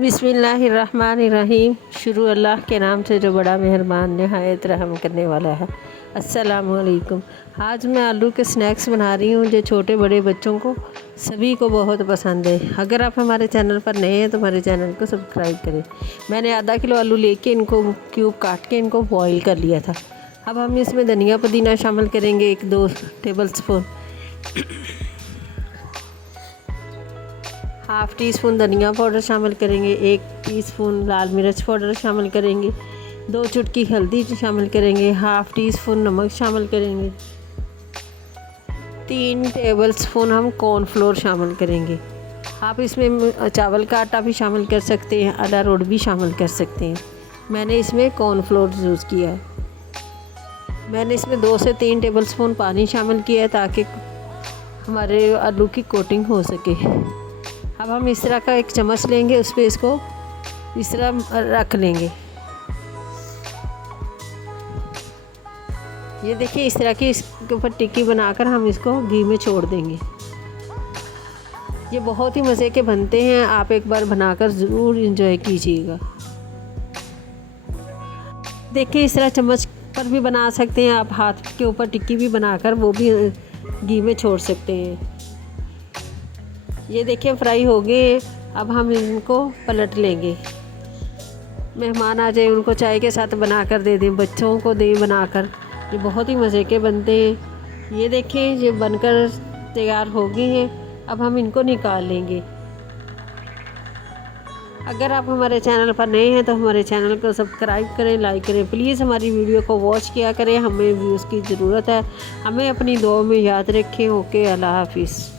बिस्मिल्लाहिर्रहमानिर्रहीम। शुरू अल्लाह के नाम से जो बड़ा मेहरबान नहायत रहम करने वाला है। अस्सलामु अलैकुम। आज मैं आलू के स्नैक्स बना रही हूँ जो छोटे बड़े बच्चों को सभी को बहुत पसंद है। अगर आप हमारे चैनल पर नए हैं तो हमारे चैनल को सब्सक्राइब करें। मैंने आधा किलो आलू लेके इनको क्यूब काट के इनको बॉईल कर लिया था। अब हम इसमें धनिया पुदीना शामिल करेंगे 1-2 table spoon, half tea spoon धनिया पाउडर शामिल करेंगे, 1 टीस्पून लाल मिर्च पाउडर शामिल करेंगे, 2 चुटकी हल्दी शामिल करेंगे, हाफ़ टी स्पून नमक शामिल करेंगे, 3 टेबल स्पून हम कॉर्नफ्लोर शामिल करेंगे। आप इसमें चावल का आटा भी शामिल कर सकते हैं, अरारोट भी शामिल कर सकते हैं। मैंने इसमें कॉर्नफ्लोर यूज़ किया है। मैंने इसमें 2 से 3 टेबल स्पून पानी शामिल किया है ताकि हमारे आलू की कोटिंग हो सके। अब हम इस तरह का एक चम्मच लेंगे, उस पर इसको इस तरह रख लेंगे। ये देखिए, इस तरह की इसके ऊपर टिक्की बनाकर हम इसको घी में छोड़ देंगे। ये बहुत ही मज़े के बनते हैं, आप एक बार बनाकर ज़रूर इंजॉय कीजिएगा। देखिए, इस तरह चम्मच पर भी बना सकते हैं आप, हाथ के ऊपर टिक्की भी बनाकर वो भी घी में छोड़ सकते हैं। ये देखिए फ्राई हो गए। अब हम इनको पलट लेंगे। मेहमान आ जाए उनको चाय के साथ बना कर दे दें, बच्चों को दें बनाकर। ये बहुत ही मज़े के बनते हैं। ये देखिए, ये बनकर तैयार हो गए हैं। अब हम इनको निकाल लेंगे। अगर आप हमारे चैनल पर नए हैं तो हमारे चैनल को सब्सक्राइब करें, लाइक करें। प्लीज़ हमारी वीडियो को वॉच किया करें, हमें व्यूज़ की ज़रूरत है। हमें अपनी दुआ में याद रखें। ओके, अल्लाह हाफिज़।